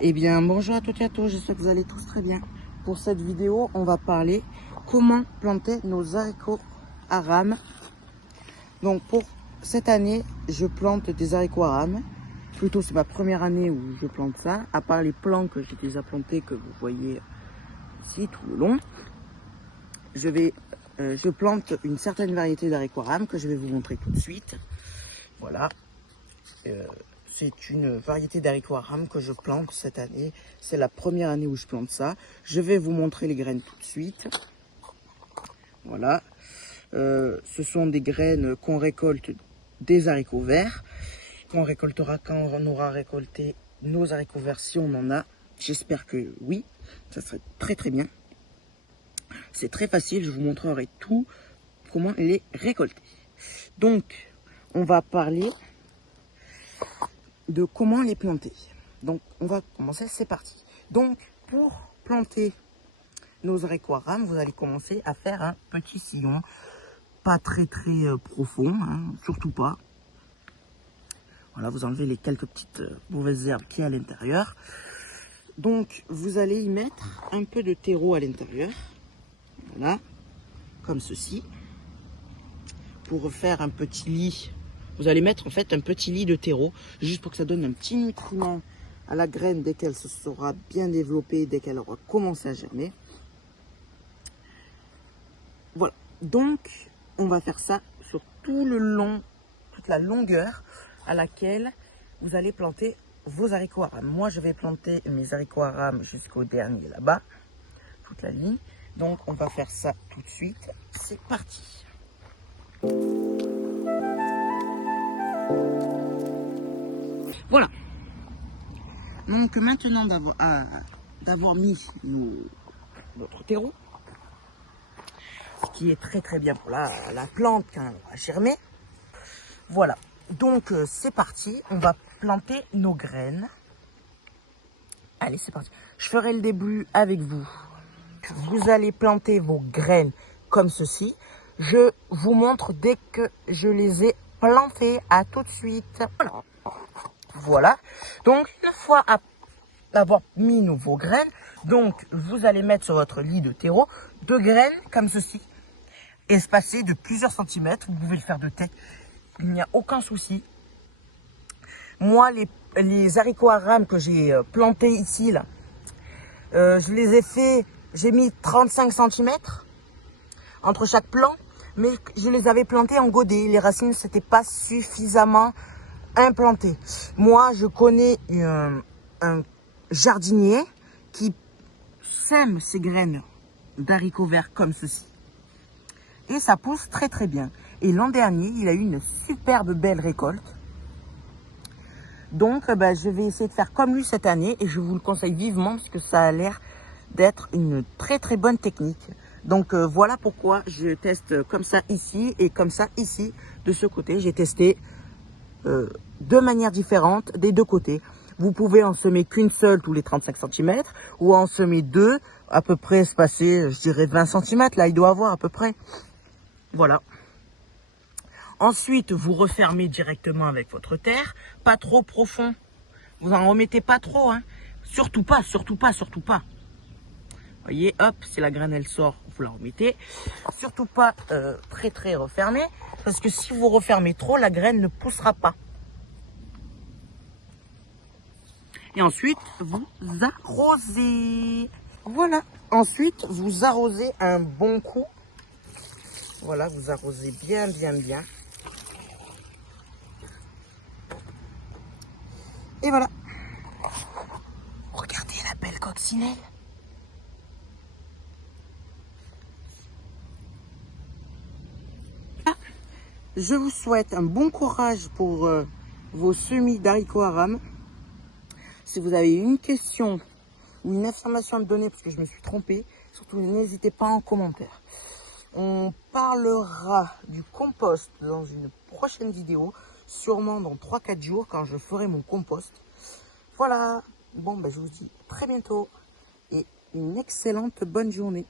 Eh bien, bonjour à toutes et à tous, j'espère que vous allez tous très bien. Pour cette vidéo, on va parler comment planter nos haricots à rames. Donc pour cette année, je plante des haricots à rames. Plutôt, c'est ma première année où je plante ça, à part les plants que j'ai déjà plantés, que vous voyez ici tout le long. Je plante une certaine variété d'haricots à rames que je vais vous montrer tout de suite. Voilà. C'est une variété d'haricots à rames que je plante cette année. C'est la première année où je plante ça. Je vais vous montrer les graines tout de suite. Voilà. Ce sont des graines qu'on récolte des haricots verts. Qu'on récoltera quand on aura récolté nos haricots verts, si on en a. J'espère que oui. Ça serait très très bien. C'est très facile. Je vous montrerai tout comment les récolter. Donc, on va parler de comment les planter. Donc on va commencer, c'est parti. Donc pour planter nos haricots à rames, vous allez commencer à faire un petit sillon, pas très profond, hein, surtout pas. Voilà, vous enlevez les quelques petites mauvaises herbes qui est à l'intérieur. Donc vous allez y mettre un peu de terreau à l'intérieur, voilà, comme ceci, pour faire un petit lit. Vous allez mettre en fait un petit lit de terreau, juste pour que ça donne un petit nutriment à la graine dès qu'elle se sera bien développée, dès qu'elle aura commencé à germer. Voilà, donc on va faire ça sur tout le long, toute la longueur à laquelle vous allez planter vos haricots à rames. Moi je vais planter mes haricots à rames jusqu'au dernier là-bas, toute la ligne. Donc on va faire ça tout de suite, c'est parti. Voilà. Donc maintenant d'avoir mis notre terreau, ce qui est très bien pour la plante quand elle va germer. Voilà. Donc c'est parti, on va planter nos graines. Allez, c'est parti. Je ferai le début avec vous. Vous allez planter vos graines comme ceci. Je vous montre dès que je les ai plantées. À tout de suite. Voilà. Donc, une fois avoir mis vos graines, donc vous allez mettre sur votre lit de terreau 2 graines comme ceci, espacées de plusieurs centimètres. Vous pouvez le faire de tête, il n'y a aucun souci. Moi, les haricots à rames que j'ai plantés ici, là, je les ai fait, j'ai mis 35 cm entre chaque plant, mais je les avais plantés en godet. Les racines ne s'étaient pas suffisamment implantées. Moi, je connais un jardinier qui sème ses graines d'haricots verts comme ceci. Et ça pousse très bien. Et l'an dernier, il a eu une superbe belle récolte. Donc, je vais essayer de faire comme lui cette année et je vous le conseille vivement parce que ça a l'air d'être une très bonne technique. Donc, voilà pourquoi je teste comme ça ici et comme ça ici de ce côté. J'ai testé de manière différente des deux côtés. Vous pouvez en semer qu'une seule tous les 35 cm ou en semer 2 à peu près espacés, je dirais 20 cm. Là, il doit avoir à peu près. Voilà. Ensuite, vous refermez directement avec votre terre, pas trop profond. Vous en remettez pas trop, hein. Surtout pas. Voyez, hop, si la graine elle sort, vous la remettez. Surtout pas très refermé, parce que si vous refermez trop, la graine ne poussera pas. Et ensuite, vous arrosez. Voilà. Ensuite, vous arrosez un bon coup. Voilà, vous arrosez bien. Et voilà. Regardez la belle coccinelle. Je vous souhaite un bon courage pour vos semis d'haricots à rames. Si vous avez une question ou une information à me donner, parce que je me suis trompée, surtout n'hésitez pas en commentaire. On parlera du compost dans une prochaine vidéo, sûrement dans 3-4 jours quand je ferai mon compost. Voilà, bon je vous dis à très bientôt et une excellente bonne journée.